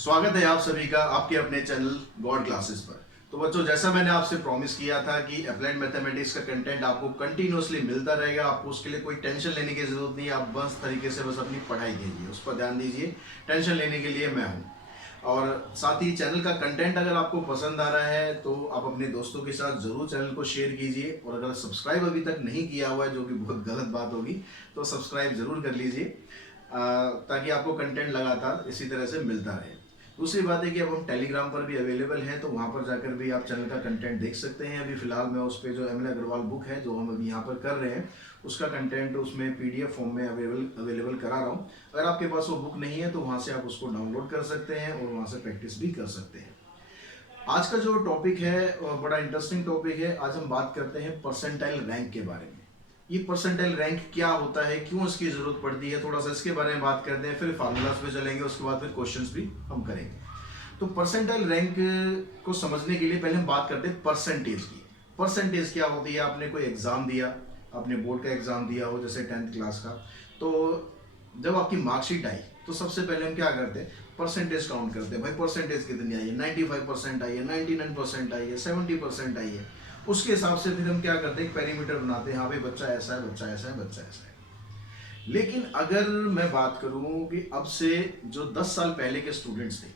स्वागत है आप सभी का आपके अपने चैनल गॉड क्लासेस पर। तो बच्चों, जैसा मैंने आपसे प्रॉमिस किया था कि अप्लाइड मैथमेटिक्स का कंटेंट आपको कंटिन्यूअसली मिलता रहेगा। आपको उसके लिए कोई टेंशन लेने की जरूरत नहीं है। आप बस तरीके से बस अपनी पढ़ाई कीजिए, उस पर ध्यान दीजिए। टेंशन लेने के लिए मैं हूँ। और साथ ही चैनल का कंटेंट अगर आपको पसंद आ रहा है तो आप अपने दोस्तों के साथ जरूर चैनल को शेयर कीजिए। और अगर सब्सक्राइब अभी तक नहीं किया हुआ है, जो कि बहुत गलत बात होगी, तो सब्सक्राइब जरूर कर लीजिए ताकि आपको कंटेंट लगातार इसी तरह से मिलता रहे। दूसरी बात है कि अब हम टेलीग्राम पर भी अवेलेबल हैं, तो वहाँ पर जाकर भी आप चैनल का कंटेंट देख सकते हैं। अभी फिलहाल मैं उस पर जो एम एल अग्रवाल बुक है जो हम अभी यहाँ पर कर रहे हैं, उसका कंटेंट उसमें पीडीएफ फॉर्म में अवेलेबल करा रहा हूँ। अगर आपके पास वो बुक नहीं है तो वहाँ से आप उसको डाउनलोड कर सकते हैं और वहाँ से प्रैक्टिस भी कर सकते हैं। आज का जो टॉपिक है बड़ा इंटरेस्टिंग टॉपिक है। आज हम बात करते हैं परसेंटाइल रैंक के बारे में। ये परसेंटाइल रैंक क्या होता है, क्यों इसकी जरूरत पड़ती है, थोड़ा सा इसके बारे में बात करते हैं। फिर फार्मूलाज पे चलेंगे, उसके बाद फिर क्वेश्चंस भी हम करेंगे। तो परसेंटाइल रैंक को समझने के लिए पहले हम बात करते हैं परसेंटेज की। परसेंटेज क्या होती है? आपने कोई एग्जाम दिया, आपने बोर्ड का एग्जाम दिया हो जैसे 10th क्लास का, तो जब आपकी मार्कशीट आई तो सबसे पहले हम क्या करते हैं? परसेंटेज काउंट करते हैं। भाई परसेंटेज कितनी आई है? 95% आई है, 99% आई है, 70% आई है। उसके हिसाब से फिर हम क्या करते हैं? एक पैरामीटर बनाते हैं। हाँ भाई, बच्चा ऐसा है, बच्चा ऐसा है, बच्चा ऐसा है। लेकिन अगर मैं बात करूं कि अब से जो 10 साल पहले के स्टूडेंट्स थे,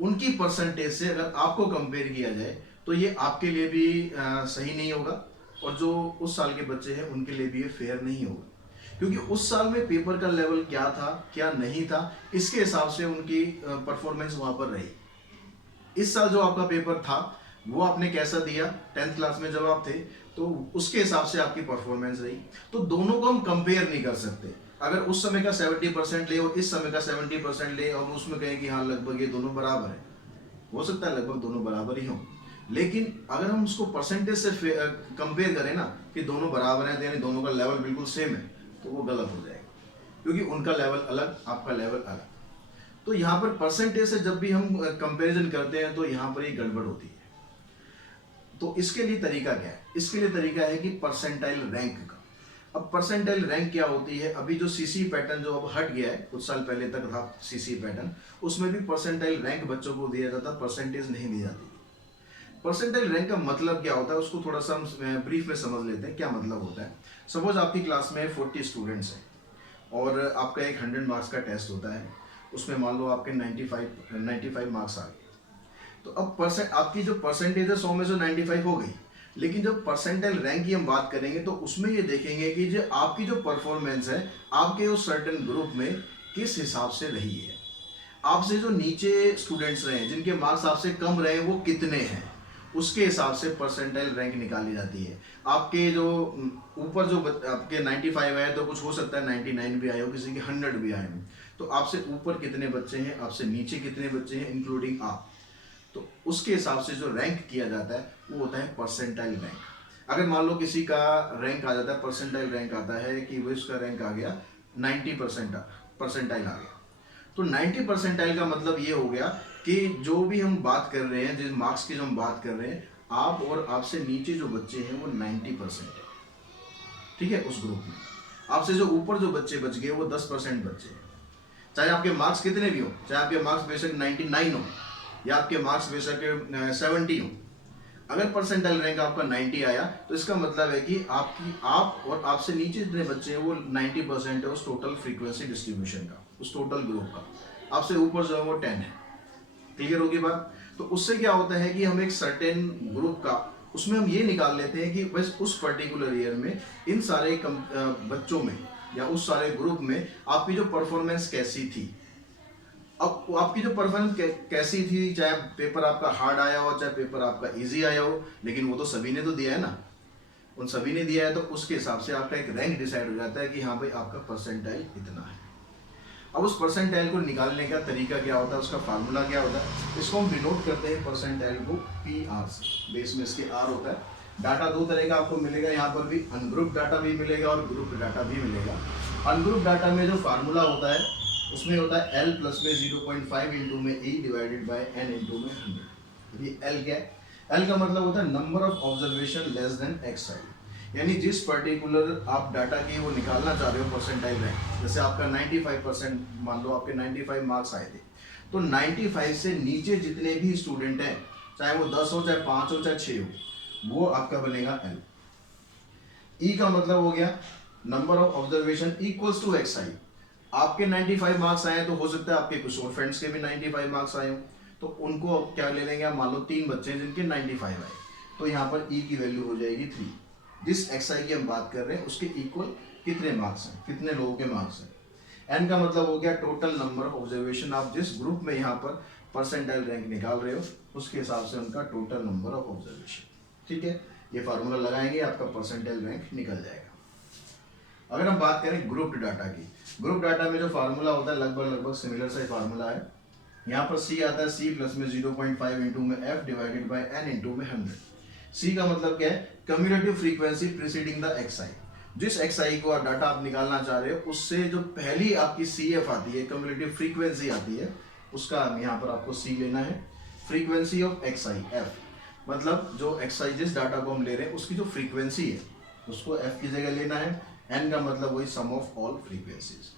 उनकी परसेंटेज से अगर आपको कंपेयर किया जाए तो ये आपके लिए भी सही नहीं होगा, और जो उस साल के बच्चे हैं उनके लिए भी ये फेयर नहीं होगा। क्योंकि उस साल में पेपर का लेवल क्या था, क्या नहीं था, इसके हिसाब से उनकी परफॉर्मेंस वहां पर रही। इस साल जो आपका पेपर था वो आपने कैसा दिया, 10th क्लास में जब आप थे, तो उसके हिसाब से आपकी परफॉर्मेंस रही। तो दोनों को हम कंपेयर नहीं कर सकते। अगर उस समय का 70% ले और इस समय का 70% ले और उसमें कहें कि हाँ लगभग ये दोनों बराबर है, हो सकता है लगभग दोनों बराबर ही हों। लेकिन अगर हम उसको परसेंटेज से कंपेयर करें ना कि दोनों बराबर हैं, यानी दोनों का लेवल बिल्कुल सेम है, तो वो गलत हो जाएगा। क्योंकि उनका लेवल अलग, आपका लेवल अलग। तो यहाँ पर परसेंटेज से जब भी हम कंपैरिजन करते हैं तो यहाँ पर ये गड़बड़ होती है। तो इसके लिए तरीका क्या है? इसके लिए तरीका है कि परसेंटाइल रैंक का। अब परसेंटाइल रैंक क्या होती है? अभी जो सीसी पैटर्न जो अब हट गया है, कुछ साल पहले तक था सीसी पैटर्न, उसमें भी परसेंटाइल रैंक बच्चों को दिया जाता, परसेंटेज नहीं दी जाती। परसेंटाइल रैंक का मतलब क्या होता है उसको थोड़ा सा हम ब्रीफ में समझ लेते हैं। क्या मतलब होता है? सपोज आपकी क्लास में 40 स्टूडेंट्स हैं और आपका एक 100 मार्क्स का टेस्ट होता है। उसमें मान लो आपके 95 मार्क्स आ गए। तो अब आपकी जो परसेंटेज है 100 में से 95 हो गई। लेकिन जब परसेंटाइल रैंक की हम बात करेंगे तो उसमें ये देखेंगे कि जो आपकी जो परफॉर्मेंस है आपके उस सर्टेन ग्रुप में किस हिसाब से रही है। आपसे जो नीचे स्टूडेंट्स रहे, जिनके मार्क्स आपसे कम रहे, वो कितने हैं, उसके हिसाब से परसेंटाइल रैंक निकाली जाती है। आपके जो ऊपर जो आपके 95 आए तो कुछ हो सकता है 99 भी आए हो, किसी के 100 भी आए हो। तो आपसे ऊपर कितने बच्चे हैं, आपसे नीचे कितने बच्चे हैं, इंक्लूडिंग आप, तो उसके हिसाब से जो रैंक किया जाता है वो होता है परसेंटाइल रैंक। अगर मान लो किसी का रैंक आ जाता है, परसेंटाइल रैंक आता है कि वो इसका रैंक आ गया 90% परसेंटाइल आ गया, तो 90 परसेंटाइल का मतलब ये हो गया कि जो भी हम बात कर रहे हैं, जिस मार्क्स की जो हम बात कर रहे हैं, आप और आपसे नीचे जो बच्चे हैं वो 90% है। ठीक है, उस ग्रुप में आपसे जो ऊपर जो बच्चे बच गए वो 10% बच्चे हैं। चाहे आपके मार्क्स कितने भी हो, चाहे आपके मार्क्स बेशक 99 हो या आपके मार्क्स बेशक 70 हो, अगर परसेंटाइल रैंक आपका 90 आया तो इसका मतलब है कि आप और आपसे नीचे जितने बच्चे हैं वो 90% है उस टोटल फ्रीक्वेंसी डिस्ट्रीब्यूशन का, उस टोटल ग्रुप का। आपसे ऊपर जो है वो 10 है। क्लियर होगी बात? तो उससे क्या होता है कि हम एक सर्टेन ग्रुप का, उसमें हम ये निकाल लेते हैं कि बस उस पर्टिकुलर ईयर में इन सारे बच्चों में या उस सारे ग्रुप में आपकी जो परफॉर्मेंस कैसी थी। अब आपकी जो परफॉर्मेंस कैसी थी, चाहे पेपर आपका हार्ड आया हो चाहे पेपर आपका इजी आया हो, लेकिन वो तो सभी ने तो दिया है ना, उन सभी ने दिया है, तो उसके हिसाब से आपका एक रैंक डिसाइड हो जाता है कि हाँ भाई आपका परसेंटाइल इतना है। अब उस परसेंटाइल को निकालने का तरीका क्या होता है, उसका फार्मूला क्या होता है, इसको हम डिनोट करते हैं परसेंटाइल को PR से। बेस में इसके R होता है। डाटा दो तरह का आपको मिलेगा यहाँ पर भी, अनग्रुप डाटा भी मिलेगा और ग्रुप डाटा भी मिलेगा। अनग्रुप डाटा में जो फार्मूला होता है उसमें होता है L प्लस में 0.5 इंटू में E divided by N into में 100। ये L क्या है? L का मतलब होता है number of observation less than x i, यानी जिस पर्टिकुलर आप डाटा की वो निकालना चाह रहे हो परसेंटाइल रैंक, जैसे आपका 95% मान लो आपके 95 मार्क्स आए थे, तो 95 से नीचे जितने भी स्टूडेंट हैं, चाहे वो 10 हो, चाहे 5 हो, चाहे 6 हो, वो आपका बनेगा एल। ई का मतलब हो गया number of observation equals to x i. आपके 95 मार्क्स आए तो हो सकता है आपके कुछ और फ्रेंड्स के भी 95 मार्क्स आए हो, तो उनको अब क्या ले लेंगे, मान लो 3 बच्चे हैं जिनके 95 आए, तो यहाँ पर ई की वैल्यू हो जाएगी 3। जिस एक्स आई की हम बात कर रहे हैं उसके इक्वल कितने मार्क्स हैं, कितने लोगों के मार्क्स हैं। एन का मतलब हो गया टोटल नंबर ऑफ ऑब्जर्वेशन। आप जिस ग्रुप में यहाँ पर परसेंटाइल रैंक निकाल रहे हो उसके हिसाब से उनका टोटल नंबर ऑफ ऑब्जर्वेशन। ठीक है, ये फार्मूला लगाएंगे, आपका परसेंटाइल रैंक निकल जाएगा। अगर हम बात करें ग्रुप डाटा की, ग्रुप डाटा में जो फार्मूला होता है लगभग सिमिलर सा फार्मूला है। यहाँ पर सी आता है, सी प्लस में 0.5 इंटू में F divided by N into में 100। सी का मतलब क्या है, cumulative frequency preceding the X I. जिस एक्स आई को डाटा आप निकालना चाह रहे हो उससे जो पहली आपकी सी एफ आती है, कम्युलेटिव फ्रीक्वेंसी आती है, उसका यहाँ पर आपको सी लेना है। Frequency of x I, F मतलब जो एक्स आई जिस डाटा को हम ले रहे हैं उसकी जो फ्रीक्वेंसी है उसको एफ की जगह लेना है। एन का मतलब वही सम ऑफ ऑल फ्रीक्वेंसीज।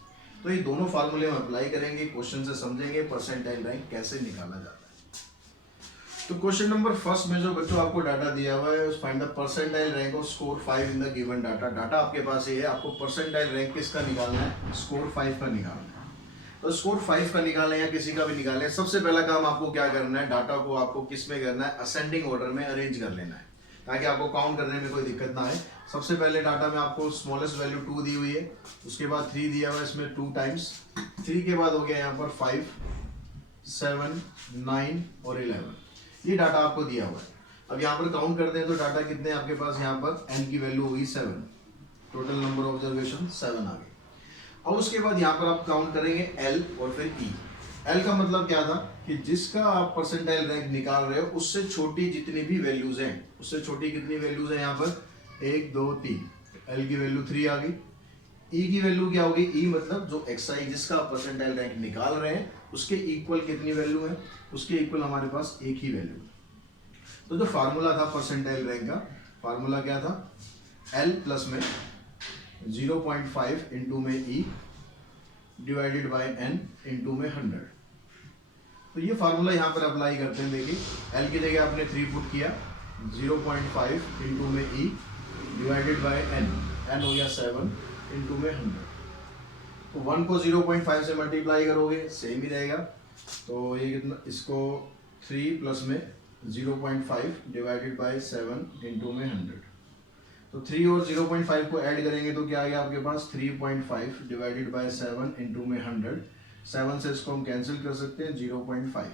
तो ये दोनों फार्मूले हम अप्लाई करेंगे, क्वेश्चन से समझेंगे परसेंटाइल रैंक कैसे निकाला जाता है। तो क्वेश्चन नंबर फर्स्ट में जो बच्चों आपको डाटा दिया हुआ है, find the percentile rank of score 5 in the given data. Data आपके पास ये है, आपको परसेंटाइल रैंक किसका निकालना है, स्कोर 5 का निकालना है। तो स्कोर 5 का निकालना है या किसी का भी निकालना है, सबसे पहला काम आपको क्या करना है, डाटा को आपको किस में करना है, असेंडिंग ऑर्डर में अरेंज कर लेना है ताकि आपको काउंट करने में कोई दिक्कत ना आए। सबसे पहले डाटा में आपको स्मॉलेस्ट वैल्यू 2 दी हुई है, उसके बाद 3 दिया हुआ है, इसमें 2 टाइम्स 3 के बाद हो गया यहाँ पर 5, 7, 9 और 11। ये डाटा आपको दिया हुआ है। अब यहाँ पर काउंट करते हैं तो डाटा कितने आपके पास, यहाँ पर n की वैल्यू हुई 7, टोटल नंबर ऑब्जर्वेशन 7 आ गई। और उसके बाद यहाँ पर आप काउंट करेंगे l और फिर e। l का मतलब क्या था कि जिसका आप परसेंटाइल रैंक निकाल रहे हो उससे छोटी जितनी भी वैल्यूज हैं, उससे छोटी कितनी वैल्यूज हैं यहाँ पर 1, 2, 3, l की वैल्यू 3 आ गई। e की वैल्यू क्या होगी, e मतलब जो xi जिसका आप परसेंटाइल रैंक निकाल रहे हैं उसके इक्वल कितनी वैल्यू है, उसके इक्वल हमारे पास एक ही वैल्यू है। तो जो फार्मूला था परसेंटाइल रैंक का, फार्मूला क्या था, l प्लस में 0.5 इंटू में e divided by n into में 100। तो ये फार्मूला यहाँ पर अप्लाई करते हैं। देखिए l की जगह आपने 3 पुट किया, 0.5 इंटू में e divided by n, n हो गया 7 इंटू में 100। तो 1 को 0.5 से मल्टीप्लाई करोगे सेम ही रहेगा, तो ये कितना, इसको 3 प्लस में 0.5 डिवाइडेड बाय 7 इंटू में 100। तो 3 और 0.5 को ऐड करेंगे तो क्या आ गया आपके पास, 3.5 डिवाइडेड बाय 7 इंटू में 100। 7 से इसको हम कैंसिल कर सकते हैं, 0.5।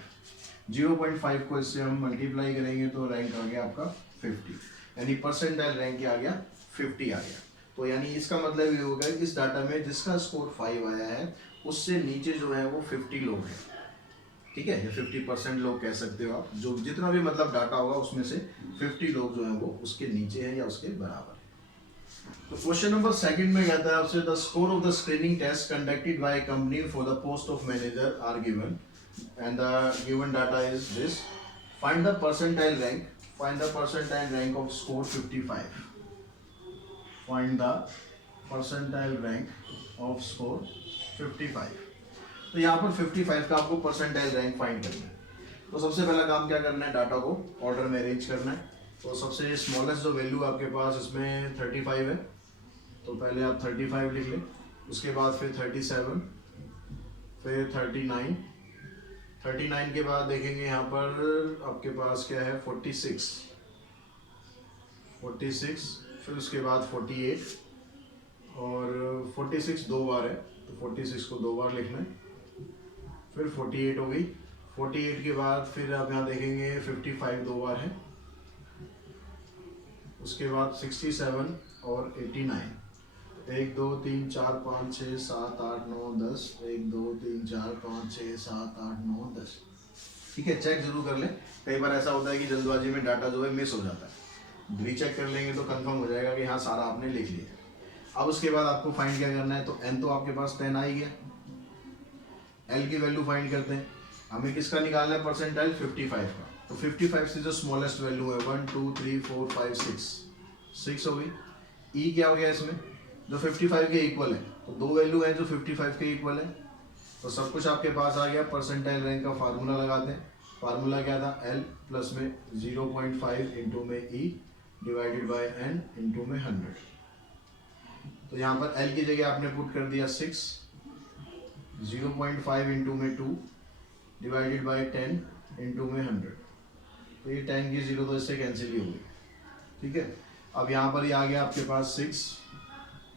0.5 को इससे हम मल्टीप्लाई करेंगे तो रैंक आ गया आपका 50, यानी परसेंटाइल रैंक क्या आ गया, 50 आ गया। तो यानी इसका मतलब ये होगा कि इस डाटा में जिसका स्कोर 5 आया है उससे नीचे जो है वो 50 लोग हैं। ठीक है, या 50% लोग कह सकते हो आप, जो जितना भी मतलब डाटा होगा उसमें से 50 लोग जो हैं वो उसके नीचे हैं या उसके बराबर है। तो क्वेश्चन नंबर सेकंड में कहता है आपसे, the score of the screening test conducted by company for the post of manager are given and the given data is this, find the percentile rank, find the percentile rank of score 55, find the percentile rank of score 55। तो यहाँ पर 55 का आपको percentile rank find करना है। तो सबसे पहला काम क्या करना है, डाटा को ऑर्डर में अरेंज करना है। तो सबसे स्मॉलेस्ट जो वैल्यू आपके पास इसमें 35 है, तो पहले आप 35 लिख लें, उसके बाद फिर 37, फिर 39, 39 के बाद देखेंगे यहाँ पर आपके पास क्या है 46, 46, फिर उसके बाद 48 और 46 दो बार है तो 46 को दो बार लिखना है, फिर 48 हो गई। 48 के बाद फिर आप यहाँ देखेंगे 55 दो बार है, उसके बाद 67 और 89, 1 2 3 4 5 6 7 8 9 10, 1 2 3 4 5 6 7 8 9 10। ठीक है, चेक जरूर कर लें, कई बार ऐसा होता है कि जल्दबाजी में डाटा जो है मिस हो जाता है, रीचेक कर लेंगे तो कंफर्म हो जाएगा कि हाँ सारा आपने लिख लिया। अब उसके बाद आपको फाइंड क्या करना है, तो n तो आपके पास 10 आ ही गया, l की वैल्यू फाइंड करते हैं। हमें किसका निकालना है, परसेंटाइल 55 का। तो 55 से जो स्मॉलेस्ट वैल्यू है 1 2 3 4 5 6 हो गई। e क्या हो गया इसमें, जो 55 के इक्वल है, तो दो वैल्यू है जो 55 के इक्वल है, तो सब कुछ आपके पास आ गया। परसेंटाइल रैंक का फार्मूला लगाते हैं। फार्मूला क्या था, L प्लस में 0.5 इंटू में E divided by N into में 100। तो यहाँ पर L की जगह आपने पुट कर दिया 6, 0.5 इंटू में 2 डिवाइडेड बाय 10 इंटू में 100। तो ये 10 की 0 तो इससे कैंसिल ही हो गई, ठीक है। अब यहाँ पर ये आ गया आपके पास 6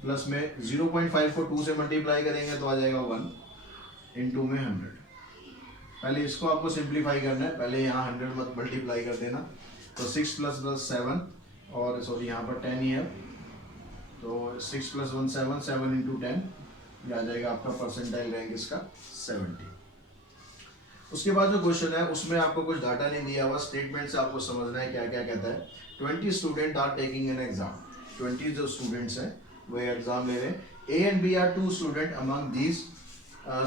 प्लस में 0.5 को 2 से मल्टीप्लाई करेंगे तो आ जाएगा 1 इंटू में 100। पहले इसको आपको सिंप्लीफाई करना है, पहले यहाँ 100 मत मल्टीप्लाई कर देना। तो 6 प्लस प्लस 7 और सॉरी यहाँ पर 10 ही है, तो 6 प्लस 1 7, 7 इंटू 10, ये आ जाएगा आपका परसेंटाइल रैंक इसका 70। उसके बाद जो क्वेश्चन है उसमें आपको कुछ डाटा नहीं दिया हुआ, स्टेटमेंट से आपको समझना है क्या क्या कहता है। 20 student are taking an exam, 20 जो स्टूडेंट्स हैं वो एग्जाम ले रहे हैं। A and B are 2 student among these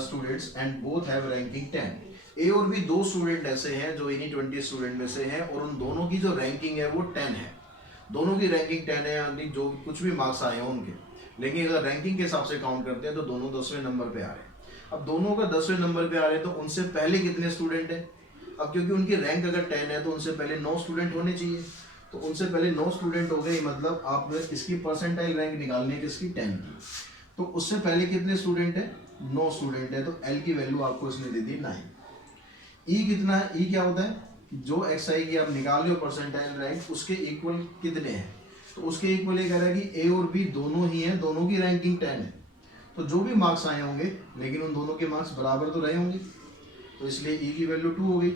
students and both have ranking 10। A और बी 2 स्टूडेंट ऐसे हैं जो इन्हीं 20 स्टूडेंट में से हैं और उन दोनों की जो रैंकिंग है वो 10 है। दोनों की रैंकिंग 10 है, यानी जो कुछ भी मार्क्स आए हैं उनके, लेकिन अगर रैंकिंग के हिसाब से काउंट करते हैं तो दोनों 10वें नंबर पे आ रहे हैं। अब दोनों का 10वें नंबर पे आ रहे हैं तो उनसे पहले कितने स्टूडेंट हैं। अब क्योंकि उनकी रैंक अगर 10 है तो उनसे पहले 9 स्टूडेंट होने चाहिए, तो उनसे पहले 9 स्टूडेंट हो गए, मतलब आप इसकी परसेंटाइल रैंक निकालनी है किसकी, 10 की। तो उससे पहले कितने स्टूडेंट है, 9 स्टूडेंट है, तो L की वैल्यू आपको इसने दे दी 9। E कितना है, E क्या होता है कि जो XI की आप निकाल रहे हो परसेंटाइल रैंक उसके इक्वल कितने हैं, तो उसके इक्वल ये कह रहा है कि A और B दोनों ही हैं, दोनों की रैंकिंग 10 है, तो जो भी मार्क्स आए होंगे लेकिन उन दोनों के मार्क्स बराबर तो रहे होंगे, तो इसलिए E की वैल्यू 2 हो गई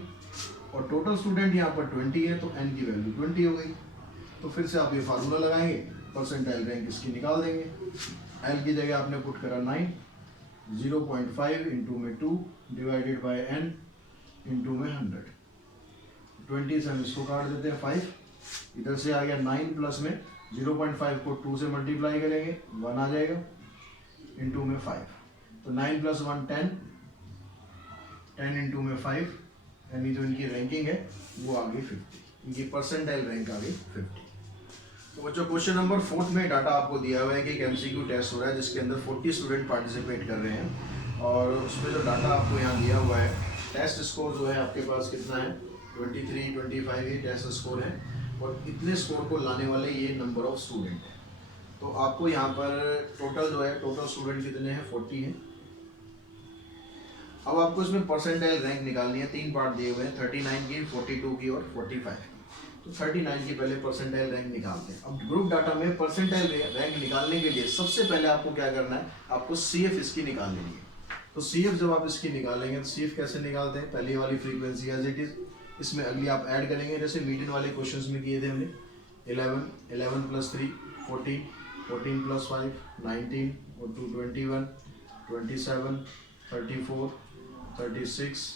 और टोटल स्टूडेंट यहाँ पर 20 है तो N की वैल्यू 20 हो गई। तो फिर से आप ये फार्मूला लगाएंगे, परसेंटाइल रैंक इसकी निकाल देंगे। L की जगह आपने पुट करा 9, 0.5 इंटू में 2 डिवाइडेड बाय N इंटू में 100। 20 से हम इसको काट देते हैं 5, इधर से आ गया 9 प्लस में 0.5 को 2 से मल्टीप्लाई करेंगे 1 आ जाएगा इंटू में 5, तो 9 प्लस 1 10, 10 इंटू में 5, यानी जो इनकी रैंकिंग है वो आ गई 50, इनकी परसेंटाइल रैंक आ गई 50। तो बच्चों क्वेश्चन नंबर 4 में डाटा आपको दिया हुआ है कि एक MCQ टेस्ट हो रहा है जिसके अंदर 40 स्टूडेंट पार्टिसिपेट कर रहे हैं और उसमें जो डाटा आपको यहाँ दिया हुआ है, टेस्ट स्कोर जो है आपके पास कितना है 23, 25 ये टेस्ट स्कोर है और इतने स्कोर को लाने वाले ये नंबर ऑफ स्टूडेंट है। तो आपको यहाँ पर टोटल जो है, टोटल स्टूडेंट कितने हैं 40 हैं। अब आपको इसमें परसेंटाइल रैंक निकालनी है, 3 पार्ट दिए हुए हैं, 39 की, 42 की और 45 की। तो 39 की पहले परसेंटाइल रैंक निकालते हैं। अब ग्रुप डाटा में परसेंटाइल रैंक निकालने के लिए सबसे पहले आपको क्या करना है, आपको CF इसकी निकाल लेनी है। तो CF जब आप इसकी निकालेंगे तो CF कैसे निकालते हैं, पहली वाली फ्रीक्वेंसी एज इट इज, इसमें अगली आप ऐड करेंगे, जैसे मीडियन वाले क्वेश्चंस में किए थे हमने, 11, 11 प्लस 3 14, 14 प्लस 5 19 और 2 21, 27, 34, 36,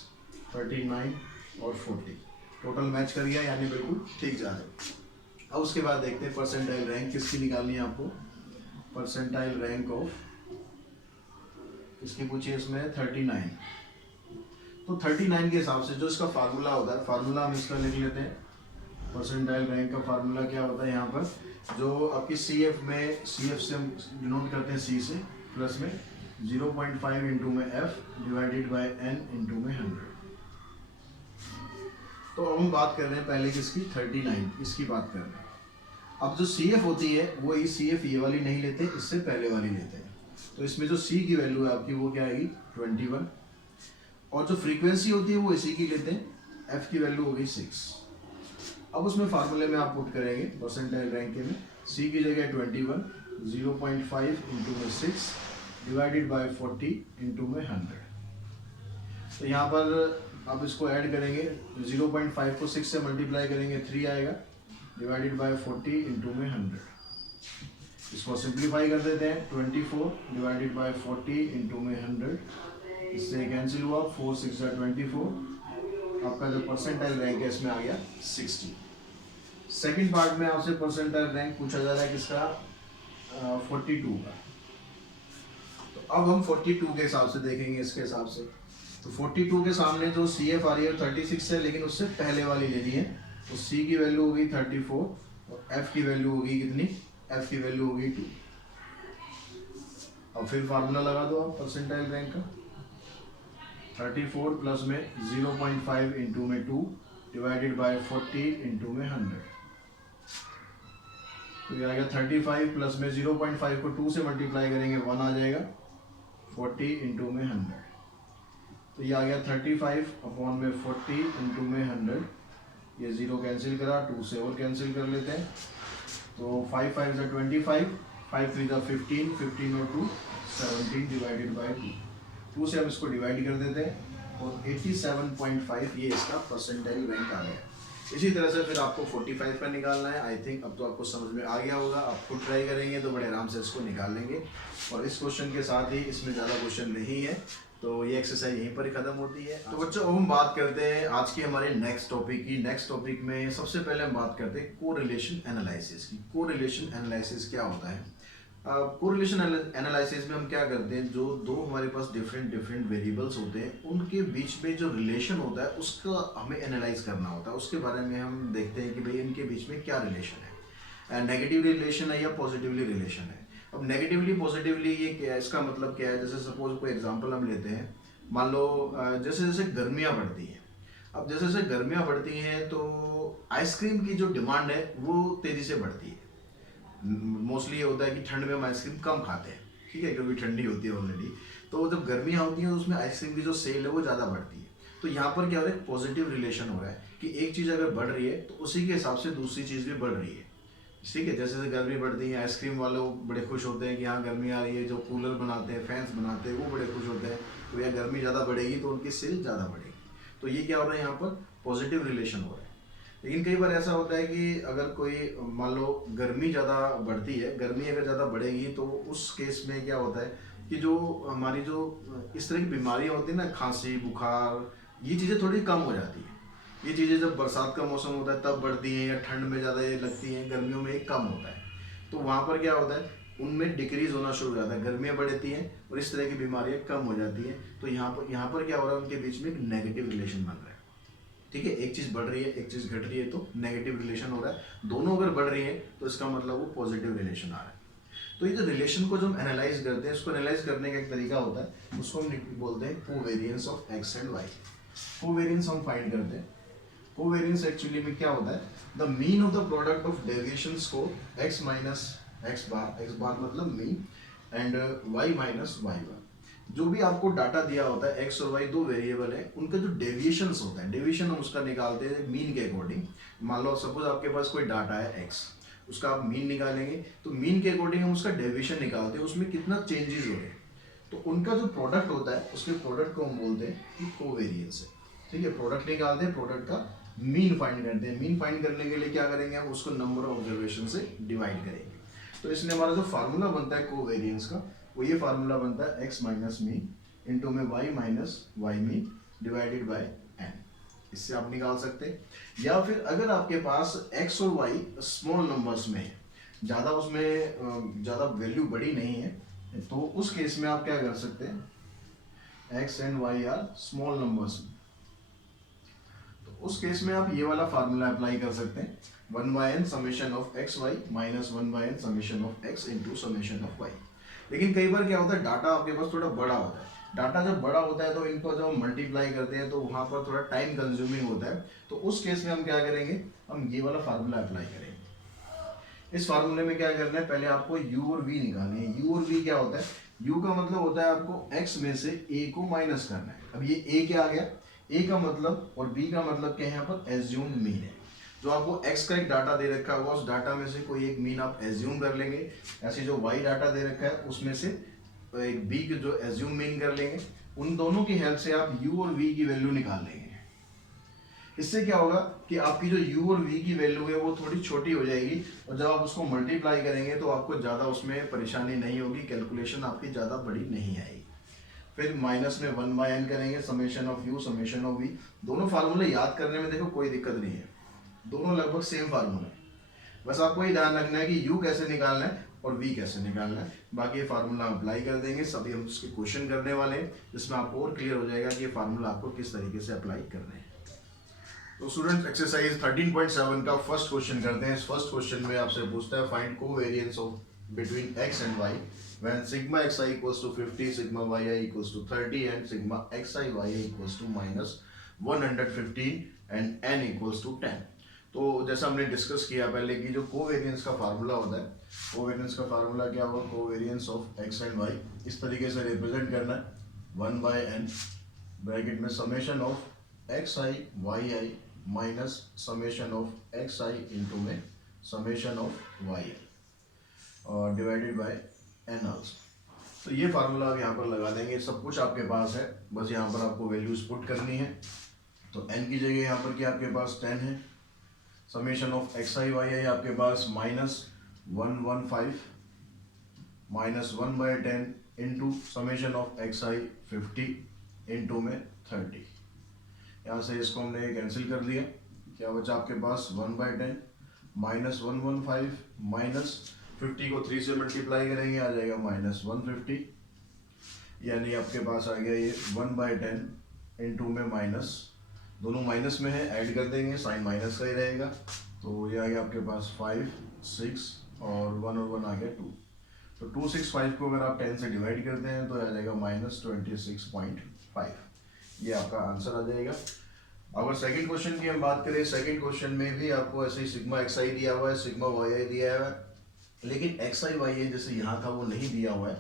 39 और 40, टोटल मैच कर गया, यानी बिल्कुल ठीक जा रहे हैं। अब उसके बाद देखते हैं परसेंटाइल रैंक किसकी निकालनी है आपको। परसेंटाइल रैंक ऑफ इसकी पूछिए इसमें 39, तो 39 के हिसाब से जो इसका फार्मूला होता है, फार्मूला हम इसका लिख लेते हैं। परसेंटाइल रैंक का फार्मूला क्या होता है, यहाँ पर जो आपकी CF में, CF से हम डिनोट करते हैं C से, प्लस में 0.5 इंटू में F divided by N into में 100। तो अब हम बात कर रहे हैं पहले किसकी, 39 इसकी बात कर रहे हैं। अब जो CF होती है वो ये CF ये वाली नहीं लेते, इससे पहले वाली लेते हैं। तो इसमें जो C की वैल्यू है आपकी वो क्या आएगी 21, और जो फ्रीक्वेंसी होती है वो इसी की लेते हैं, F की वैल्यू होगी 6। अब उसमें फार्मूले में आप पुट करेंगे परसेंटाइल रैंक के में, C की जगह 21, 0.5 इंटू में 6 डिवाइडेड बाय 40 इंटू में 100। तो यहाँ पर आप इसको ऐड करेंगे, 0.5 को 6 से मल्टीप्लाई करेंगे 3 आएगा डिवाइडेड बाय 40 इंटू में 100। इसको सिंप्लीफाई कर देते हैं, 24 डिवाइडेड बाय 40 इंटू में 100, इससे कैंसिल हुआ, 4 6 24, आपका जो परसेंटाइल रैंक है इसमें आ गया 60। सेकंड पार्ट में आपसे परसेंटाइल रैंक पूछा जा रहा है किसका, 42 का। तो अब हम 42 के हिसाब से देखेंगे, इसके हिसाब से तो 42 के सामने जो CF आ रही है 36 है, लेकिन उससे पहले वाली लेनी है, तो C की वैल्यू होगी 34 और F की वैल्यू होगी कितनी, F की वैल्यू होगी 2। अब फिर फार्मूला लगा दो आप परसेंटाइल रैंक का, 34 प्लस में 0.5 इंटू में 2 डिवाइडेड बाय 40 इंटू में 100। तो ये आ गया 35 प्लस में 0.5 को 2 से मल्टीप्लाई करेंगे 1 आ जाएगा, 40 इंटू में 100। तो ये आ गया 35 अपॉन में 40 इंटू में 100। ये 0 कैंसिल करा, 2 से और कैंसिल कर लेते हैं। तो 5 5 ज़ा 25, 5 3 ज़ा 15, 15 और 2 17 डिवाइडेड बाय 2। 2 से हम इसको डिवाइड कर देते हैं और 87.5 ये इसका परसेंटाइल रैंक आ गया। इसी तरह से फिर आपको 45 का निकालना है। आई थिंक अब तो आपको समझ में आ गया होगा, आप खुद ट्राई करेंगे तो बड़े आराम से इसको निकाल लेंगे। और इस क्वेश्चन के साथ ही इसमें ज़्यादा क्वेश्चन नहीं है, तो ये एक्सरसाइज यहीं पर ही खत्म होती है। तो बच्चों अब हम बात करते हैं आज के हमारे नेक्स्ट टॉपिक की। नेक्स्ट टॉपिक में सबसे पहले हम बात करते हैं कोरिलेशन एनालिसिस की। कोरिलेशन एनालिसिस क्या होता है? कोरिलेशन एनालिसिस में हम क्या करते हैं, जो दो हमारे पास डिफरेंट वेरिएबल्स होते हैं उनके बीच में जो रिलेशन होता है उसका हमें एनालाइज करना होता है। उसके बारे में हम देखते हैं कि भाई इनके बीच में क्या रिलेशन है, नेगेटिव रिलेशन है या पॉजिटिवली रिलेशन है। अब नेगेटिवली पॉजिटिवली ये क्या है, इसका मतलब क्या है? जैसे सपोज कोई एग्जांपल हम लेते हैं, मान लो जैसे जैसे गर्मियाँ बढ़ती हैं, अब जैसे जैसे गर्मियाँ बढ़ती हैं तो आइसक्रीम की जो डिमांड है वो तेज़ी से बढ़ती है। मोस्टली ये होता है कि ठंड में हम आइसक्रीम कम खाते हैं, ठीक है, क्योंकि ठंडी होती है ऑलरेडी। तो जब गर्मियाँ होती हैं तो उसमें आइसक्रीम की जो सेल है वो ज़्यादा बढ़ती है। तो यहाँ पर क्या हो रहा है, पॉजिटिव रिलेशन हो रहा है कि एक चीज़ अगर बढ़ रही है तो उसी के हिसाब से दूसरी चीज़ भी बढ़ रही है, ठीक है। जैसे जैसे गर्मी बढ़ती है, आइसक्रीम वाले बड़े खुश होते हैं कि हाँ गर्मी आ रही है, जो कूलर बनाते हैं, फैंस बनाते हैं, वो बड़े खुश होते हैं तो यार गर्मी ज़्यादा बढ़ेगी तो उनकी सेल ज़्यादा बढ़ेगी। तो ये क्या हो रहा है, यहाँ पर पॉजिटिव रिलेशन हो रहा है। लेकिन कई बार ऐसा होता है कि अगर कोई मान लो गर्मी ज़्यादा बढ़ती है, गर्मी अगर ज़्यादा बढ़ेगी तो उस केस में क्या होता है कि जो हमारी जो इस तरह की बीमारियाँ होती है ना, खांसी बुखार, ये चीज़ें थोड़ी कम हो जाती है। ये चीज़ें जब बरसात का मौसम होता है तब बढ़ती हैं, या ठंड में ज़्यादा ये लगती हैं, गर्मियों में एक कम होता है। तो वहाँ पर क्या होता है, उनमें डिक्रीज होना शुरू हो जाता है, गर्मियाँ बढ़ती हैं और इस तरह की बीमारियाँ कम हो जाती हैं। तो यहाँ पर क्या हो रहा है, उनके बीच में एक नेगेटिव रिलेशन बन रहा है, ठीक है। एक चीज़ बढ़ रही है, एक चीज़ घट रही है, तो नेगेटिव रिलेशन हो रहा है। दोनों अगर बढ़ रही है तो इसका मतलब वो पॉजिटिव रिलेशन आ रहा है। तो ये जो रिलेशन को जो हम एनालाइज करते हैं, इसको एनालाइज करने का एक तरीका होता है, उसको हम बोलते हैं covariance of x and y. Covariance हम फाइंड करते हैं। कोवेरिएंस एक्चुअली में क्या होता है, the mean of the product of deviations को x माइनस एक्स बार मतलब मीन, एंड y माइनस वाई बार। जो भी आपको डाटा दिया होता है, x और y दो वेरिएबल है, उनका जो डेविएशंस होता है, डेविएशन हम उसका निकालते हैं मीन के अकॉर्डिंग। मान लो सपोज आपके पास कोई डाटा है x, उसका आप मीन निकालेंगे तो मीन के अकॉर्डिंग हम उसका डेविएशन निकालते हैं, उसमें कितना चेंजेस हो रहे हैं। तो उनका जो प्रोडक्ट होता है उसके प्रोडक्ट को हम बोलते हैं कि कोवेरिएंस है, ठीक है। प्रोडक्ट निकालते हैं, प्रोडक्ट का मीन फाइंड करते हैं। मीन फाइंड करने के लिए क्या करेंगे, हम उसको नंबर ऑफ ऑब्जर्वेशन से डिवाइड करेंगे। तो इसलिए हमारा जो फार्मूला बनता है कोवेरिएंस का, वो ये फार्मूला बनता है x माइनस मीन इंटू में y minus y mean divided by n। इससे आप निकाल सकते हैं। या फिर अगर आपके पास x और y स्मॉल नंबर्स में है, ज़्यादा उसमें ज़्यादा वैल्यू बड़ी नहीं है, तो उस केस में आप क्या कर सकते हैं, x and y are small numbers में, तो उस केस में आप ये वाला फार्मूला अप्लाई कर सकते हैं, 1/n summation of x y minus 1/n summation of x into summation of y। लेकिन कई बार क्या होता है, डाटा आपके पास थोड़ा बड़ा होता है। डाटा जब बड़ा होता है तो इनको जब हम मल्टीप्लाई करते हैं तो वहाँ पर थोड़ा टाइम कंज्यूमिंग होता है। तो उस केस में हम क्या करेंगे, हम ये वाला फार्मूला अप्लाई करेंगे। इस फार्मूले में क्या करना है, पहले आपको u और v निकालने हैं। u और v क्या होता है, u का मतलब होता है आपको x में से a को माइनस करना है। अब ये a क्या आ गया, a का मतलब और b का मतलब क्या है, यहाँ पर एज्यूम मीन है। जो आपको x का एक डाटा दे रखा होगा, उस डाटा में से कोई एक मीन आप एज्यूम कर लेंगे। ऐसे जो y डाटा दे रखा है उसमें से एक b की जो एज्यूम मीन कर लेंगे। उन दोनों की हेल्प से आप u और v की वैल्यू निकाल लेंगे। इससे क्या होगा कि आपकी जो u और v की वैल्यू है वो थोड़ी छोटी हो जाएगी, और जब आप उसको मल्टीप्लाई करेंगे तो आपको ज़्यादा उसमें परेशानी नहीं होगी, कैलकुलेशन आपकी ज़्यादा बड़ी नहीं आएगी। फिर माइनस में 1/n करेंगे, summation of u summation of v। दोनों फार्मूले याद करने में देखो कोई दिक्कत नहीं है, दोनों लगभग सेम फार्मूला है। बस आपको ये ध्यान रखना है कि u कैसे निकालना है और v कैसे निकालना है। बाकी ये फार्मूला अप्लाई कर देंगे, सभी हम उसके क्वेश्चन करने वाले हैं, जिसमें आपको और क्लियर हो जाएगा कि ये फार्मूला आपको किस तरीके से अप्लाई करना है। तो स्टूडेंट्स एक्सरसाइज 13.7 का फर्स्ट क्वेश्चन करते हैं। इस फर्स्ट क्वेश्चन में आपसे पूछता है find covariance of between x and y। when sigma xi equals to 50, sigma yi equals to 30 and sigma xi yi equals to minus 115 and n equals to 10. तो जैसा हमने डिस्कस किया पहले कि जो कोवेरियंस का फार्मूला होता है, कोवेरियंस का फार्मूला क्या होगा, covariance of x and y इस तरीके से रिप्रेजेंट करना है 1 by n ब्रैकेट में summation of xi yi minus summation of xi into में समेशन ऑफ yi और डिवाइडेड बाय n आल्सो। तो ये फार्मूला आप यहाँ पर लगा देंगे, सब कुछ आपके पास है, बस यहाँ पर आपको वैल्यूज पुट करनी है। तो n की जगह यहाँ पर क्या आपके पास 10 है, समेशन ऑफ xi yi आपके पास minus 115 minus 1 by 10 into summation of xi 50 into में 30। यहाँ से इसको हमने कैंसिल कर दिया, क्या बचा आपके पास 1 बाय 10 माइनस 115 माइनस 50 को 3 से मल्टीप्लाई करेंगे आ जाएगा माइनस 150, यानी आपके पास आ गया ये 1 बाय 10 इंटू में माइनस, दोनों माइनस में है, ऐड कर देंगे साइन माइनस का ही रहेगा। तो ये आ गया आपके पास 5 6 और 1 और 1 आ गया 2। तो 265 को अगर आप 10 से डिवाइड करते हैं तो आ जाएगा माइनस 26.5, ये आपका आंसर आ जाएगा। अगर सेकंड क्वेश्चन की हम बात करें, सेकंड क्वेश्चन में भी आपको ऐसे ही सिग्मा xi दिया हुआ है, सिग्मा yi दिया हुआ है, लेकिन xi yi जैसे यहाँ था वो नहीं दिया हुआ है,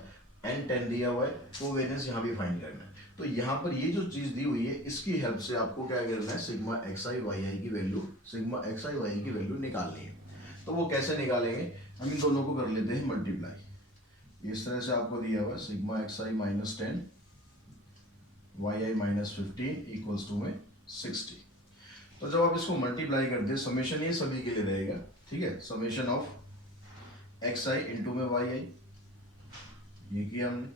n 10 दिया हुआ है, कोवेरियंस यहाँ भी फाइंड करना है। तो यहाँ पर ये जो चीज़ दी हुई है इसकी हेल्प से आपको क्या करना है, सिग्मा xi yi की वैल्यू, सिग्मा xi yi की वैल्यू निकालनी है। तो वो कैसे निकालेंगे, हम इन दोनों को कर लेते हैं मल्टीप्लाई। इस तरह से आपको दिया हुआ है sigma xi minus 10 yi minus 15 equals to में 60। तो जब आप इसको मल्टीप्लाई करते हैं, समेशन ये सभी के लिए रहेगा, ठीक है, समेशन ऑफ xi इंटू में yi, ये किया हमने।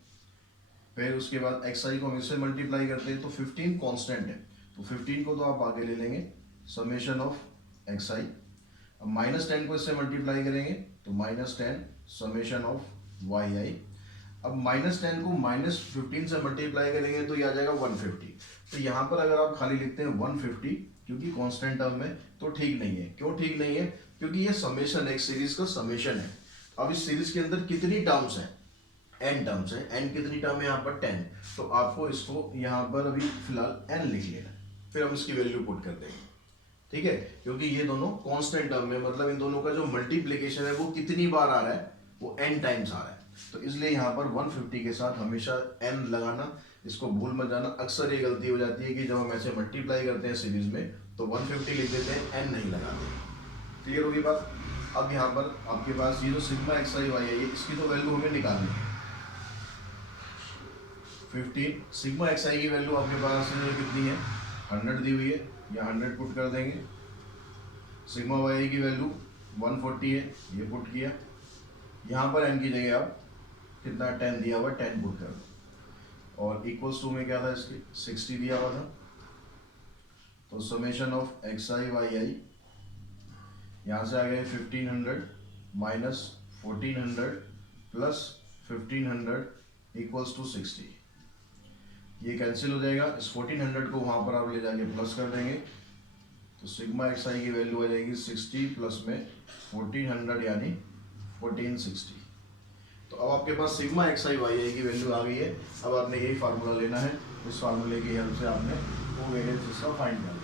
फिर उसके बाद xi को हम इससे मल्टीप्लाई करते हैं तो 15 कांस्टेंट है, तो 15 को तो आप आगे ले लेंगे, समेशन ऑफ xi। अब माइनस 10 को इससे मल्टीप्लाई करेंगे तो माइनस 10 समेशन ऑफ yi। अब माइनस 10 को माइनस 15 से मल्टीप्लाई करेंगे तो ये आ जाएगा 150। तो यहाँ पर अगर आप खाली लिखते हैं 150 क्योंकि कांस्टेंट टर्म में, तो ठीक नहीं है। क्यों ठीक नहीं है, क्योंकि ये समेशन एक सीरीज का समेशन है। अब इस सीरीज के अंदर कितनी टर्म्स हैं, n टर्म्स है, n कितनी टर्म है यहाँ पर 10, तो आपको इसको यहाँ पर अभी फिलहाल n लिख लेना, फिर हम इसकी वैल्यू पुट कर देंगे, ठीक है, क्योंकि ये दोनों कांस्टेंट टर्म है, मतलब इन दोनों का जो मल्टीप्लिकेशन है वो कितनी बार आ रहा है, वो n टाइम्स आ रहा है। तो इसलिए यहाँ पर 150 के साथ हमेशा n लगाना, इसको भूल मत जाना। अक्सर ये गलती हो जाती है कि जब हम ऐसे मल्टीप्लाई करते हैं सीरीज में तो 150 लिख देते हैं, n नहीं लगाते। क्लियर होगी बात। अब यहाँ पर आपके पास ये जो सिग्मा xi y है, इसकी तो वैल्यू हमें निकालनी है 15। सिग्मा xi की वैल्यू आपके पास कितनी है, 100 दी हुई है, या 100 पुट कर देंगे। सिग्मा yi की वैल्यू 140 है, ये पुट किया। यहाँ पर n की जगह आप कितना 10 दिया हुआ, 10 पुट कर दो, और इक्वल्स टू में क्या था इसके 60 दिया हुआ था। तो समेशन ऑफ xi yi यहाँ से आ गए 1500 माइनस 1400 प्लस 1500 इक्वल्स टू 60। ये कैंसिल हो जाएगा, इस 1400 को वहाँ पर आप ले जाके प्लस कर देंगे, तो सिग्मा xi की वैल्यू आ जाएगी 60 प्लस में 1400 यानी 1460। तो अब आपके पास सिग्मा xi yi की वैल्यू आ गई है। अब आपने यही फार्मूला लेना है, इस फार्मूले की हेल्प से आपने कोवेरियंस इसका फाइंड कर लिया।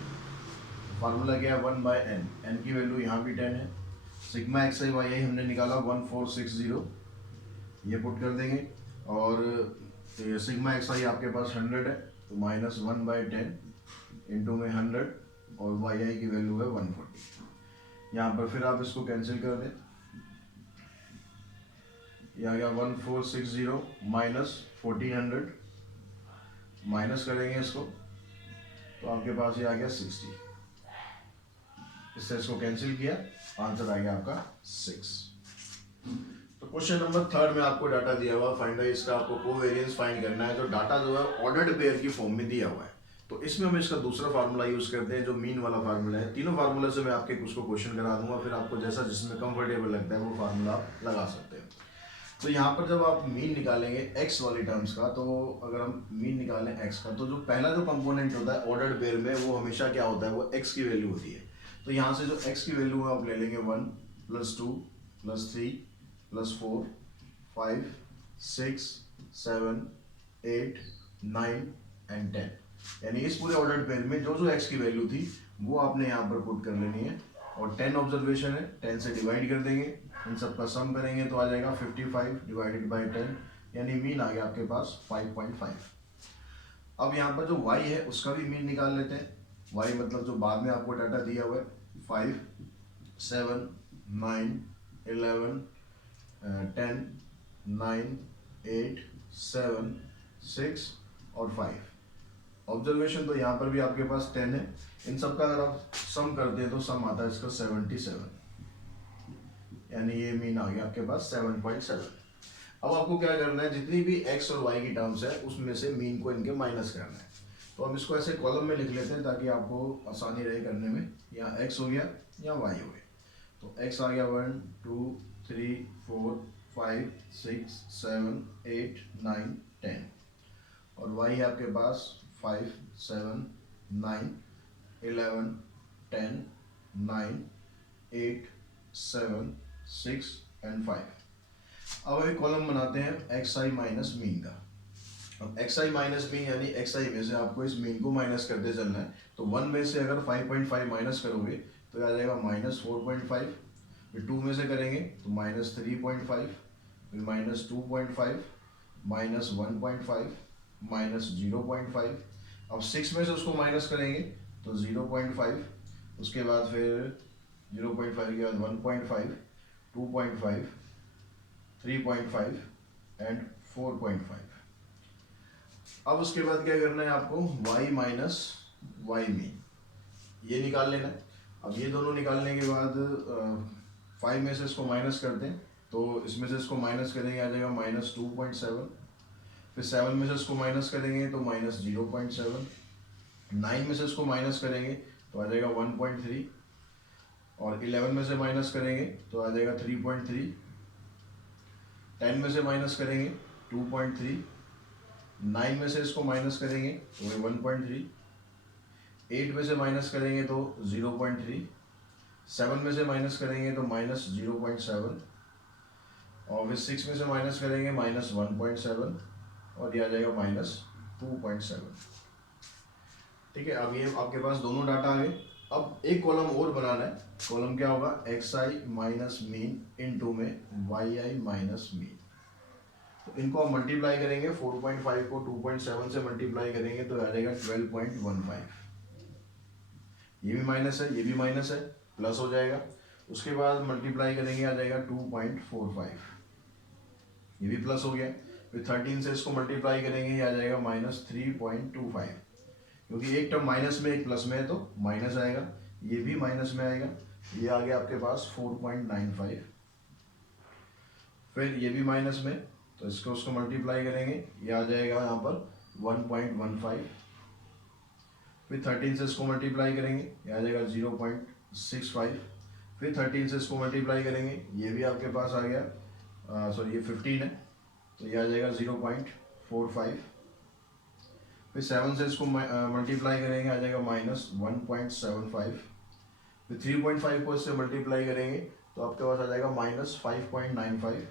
फार्मूला क्या है, 1 बाय n, n की वैल्यू यहाँ भी 10 है। सिग्मा xi yi हमने निकाला 1460, ये पुट कर देंगे, और सिग्मा xi आपके पास 100 है, तो माइनस 1 बाय 10 इंटू में 100, और yi की वैल्यू है 140। यहाँ पर फिर आप इसको कैंसिल कर दें, यह आ गया 1460 माइनस 1400, माइनस करेंगे इसको तो आपके पास ये आ गया 60। इससे इसको कैंसिल किया, आंसर आ गया आपका 6। तो क्वेश्चन नंबर 3 में आपको डाटा दिया हुआ, फाइंड इसका आपको कोवेरियंस फाइंड करना है। जो डाटा जो है ऑर्डर्ड पेयर की फॉर्म में दिया हुआ है, तो इसमें हम इसका दूसरा फार्मूला यूज करते हैं जो मीन वाला फार्मूला है। तीनों फार्मूला से मैं आपके कुछ को क्वेश्चन करा दूंगा, फिर आपको जैसा जिसमें कंफर्टेबल लगता है वो फार्मूला आप लगा सकते हैं। तो यहाँ पर जब आप मीन निकालेंगे x वाली टर्म्स का, तो अगर हम मीन निकालें x का, तो जो पहला जो कंपोनेंट होता है ऑर्डर्ड पेयर में, वो हमेशा क्या होता है, वो x की वैल्यू होती है। तो यहाँ से जो x की वैल्यू है आप ले लेंगे 1 + 2 + 3 + 4 5 6, 7, 8, 9 एंड 10। यानी इस पूरे ऑर्डर्ड पेयर में जो जो x की वैल्यू थी वो आपने यहाँ पर पुट कर लेनी है। और 10 ऑब्जर्वेशन है, 10 से डिवाइड कर देंगे, इन सब का सम करेंगे तो आ जाएगा 55 डिवाइडेड बाई 10, यानी मीन आ गया आपके पास 5.5। अब यहाँ पर जो y है उसका भी मीन निकाल लेते हैं। y मतलब जो बाद में आपको डाटा दिया हुआ है 5, 7, 9, 11, 10, 9, 8, 7, 6 और 5। ऑब्जर्वेशन तो यहाँ पर भी आपके पास 10 है, इन सब का अगर आप सम करते हैं तो सम आता है इसका 77, यानी ये मीन आ गया आपके पास 7.7। अब आपको क्या करना है, जितनी भी x और y की टर्म्स है उसमें से मीन को इनके माइनस करना है। तो हम इसको ऐसे कॉलम में लिख लेते हैं ताकि आपको आसानी रहे करने में। यहाँ x हो गया, यहाँ y हो गया, तो x आ गया 1, 2, 3, 4, 5, 6, 7, 8, 9, 10 और y है आपके पास 5, 7, 9, 11, 10, 9, 8, 7, 6 एंड 5। अब एक कॉलम बनाते हैं xi माइनस मीन का। अब xi माइनस मीन यानी xi में से आपको इस मीन को माइनस करते चलना है। तो 1 में से अगर 5.5 माइनस करोगे तो आ जाएगा -4.5, फिर 2 में से करेंगे तो -3.5, फिर -2.5, -1.5, -0.5। अब 6 में से उसको माइनस करेंगे तो 0.5, उसके बाद फिर 0.5 के बाद 1.5, 2.5, 3.5 एंड 4.5। अब उसके बाद क्या करना है आपको, y माइनस वाई मीन ये निकाल लेना है। अब ये दोनों निकालने के बाद 5 में से इसको माइनस करते हैं तो इसमें से इसको माइनस करेंगे आ जाएगा -2.7, फिर 7 में से इसको माइनस करेंगे तो -0.7, 9 में से इसको माइनस करेंगे तो आ जाएगा 1.3 और 11 में से माइनस करेंगे तो आ जाएगा 3.3, 10 में से माइनस करेंगे 2.3, 9 में से इसको माइनस करेंगे तो 1.3, 8 में से माइनस करेंगे तो 0.3, 7 में से माइनस करेंगे तो -0.7 और फिर 6 में से माइनस करेंगे -1.7 और ये आ जाएगा -2.7। ठीक है, अब ये आपके पास दोनों डाटा आ गए। अब एक कॉलम और बनाना है। कॉलम क्या होगा, xi माइनस मीन इनटू में yi माइनस मीन। तो इनको हम मल्टीप्लाई करेंगे, 4.5 को 2.7 से मल्टीप्लाई करेंगे तो आ जाएगा 12.15। ये भी माइनस है, ये भी माइनस है, प्लस हो जाएगा। उसके बाद मल्टीप्लाई करेंगे आ जाएगा 2.45, ये भी प्लस हो गया। फिर 13 से इसको मल्टीप्लाई करेंगे ये आ जाएगा -3.25, क्योंकि एक टर्म माइनस में एक प्लस में है तो माइनस आएगा, ये भी माइनस में आएगा। ये आ गया आपके पास 4.95, फिर ये भी माइनस में तो इसको उसको मल्टीप्लाई करेंगे ये आ जाएगा यहाँ पर 1.15, फिर 13 से इसको मल्टीप्लाई करेंगे ये आ जाएगा 0.65, फिर 13 से इसको मल्टीप्लाई करेंगे ये भी आपके पास आ गया सॉरी ये 15 है तो ये आ जाएगा 0.45, फिर 7 से इसको मल्टीप्लाई करेंगे आ जाएगा -1.75, फिर 3.5 को इससे मल्टीप्लाई करेंगे तो आपके पास आ जाएगा -5.95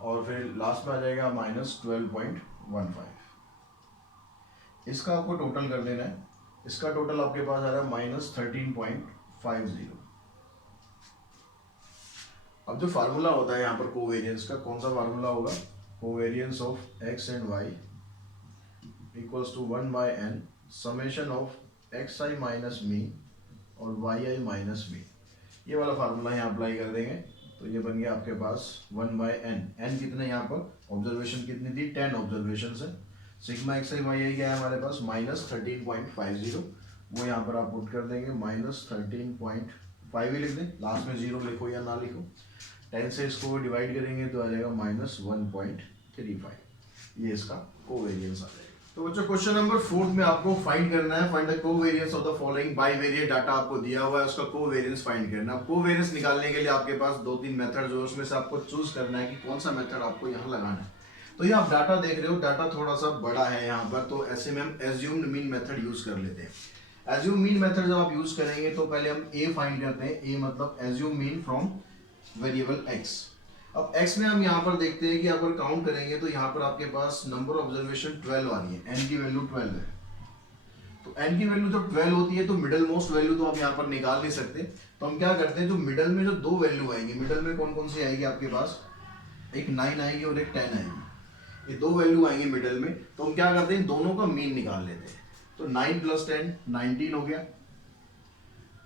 और फिर लास्ट में आ जाएगा -12.15। इसका आपको टोटल कर देना है। इसका टोटल आपके पास आ रहा है -13.50। अब जो फार्मूला होता है यहाँ पर कोवेरियंस का, कौन सा फार्मूला होगा, covariance of x and y equals to 1/n summation of xi minus mean और yi माइनस मीन। ये वाला फार्मूला यहाँ अप्लाई कर देंगे तो ये बन गया आपके पास 1/n। n कितने यहाँ पर ऑब्जर्वेशन कितनी थी, 10 ऑब्जर्वेशन है। सिग्मा xi yi क्या है हमारे पास -13.50, वो यहाँ पर आप पुट कर देंगे -13.5 ही लिख दें, लास्ट में 0 लिखो या ना लिखो। 10 से इसको डिवाइड करेंगे तो आ जाएगा -1.35। ये इसका कोवेरियंस आ जाएगा। तो बच्चों क्वेश्चन नंबर 4 में आपको फाइंड करना है, find the covariance of the following bivariate data आपको दिया हुआ है, उसका कोवेरियंस फाइंड करना है। अब कोवेरियंस निकालने के लिए आपके पास 2-3 मेथड जो है उसमें से आपको चूज करना है कि कौन सा मेथड आपको यहाँ लगाना है। तो ये आप डाटा देख रहे हो, डाटा थोड़ा सा बड़ा है यहाँ पर, तो ऐसे में हम एज्यूम्ड मीन मेथड यूज कर लेते हैं। एज्यूम मीन मेथड जब आप यूज करेंगे तो पहले हम ए फाइंड करते हैं। ए मतलब assume mean from variable x। अब x में हम यहाँ पर देखते हैं कि अगर काउंट करेंगे तो यहाँ पर आपके पास नंबर ऑब्जर्वेशन 12 आ रही है, n की वैल्यू 12 है। तो n की वैल्यू जब 12 होती है तो मिडल मोस्ट वैल्यू तो आप यहाँ पर निकाल नहीं सकते, तो हम क्या करते हैं, जो मिडल में जो दो वैल्यू आएंगी, मिडल में कौन कौन सी आएगी आपके पास, एक 9 आएगी और एक 10 आएगी, ये दो वैल्यू आएंगी मिडल में, तो हम क्या करते हैं, दोनों का मीन निकाल लेते हैं। तो 9 + 10 19 हो गया,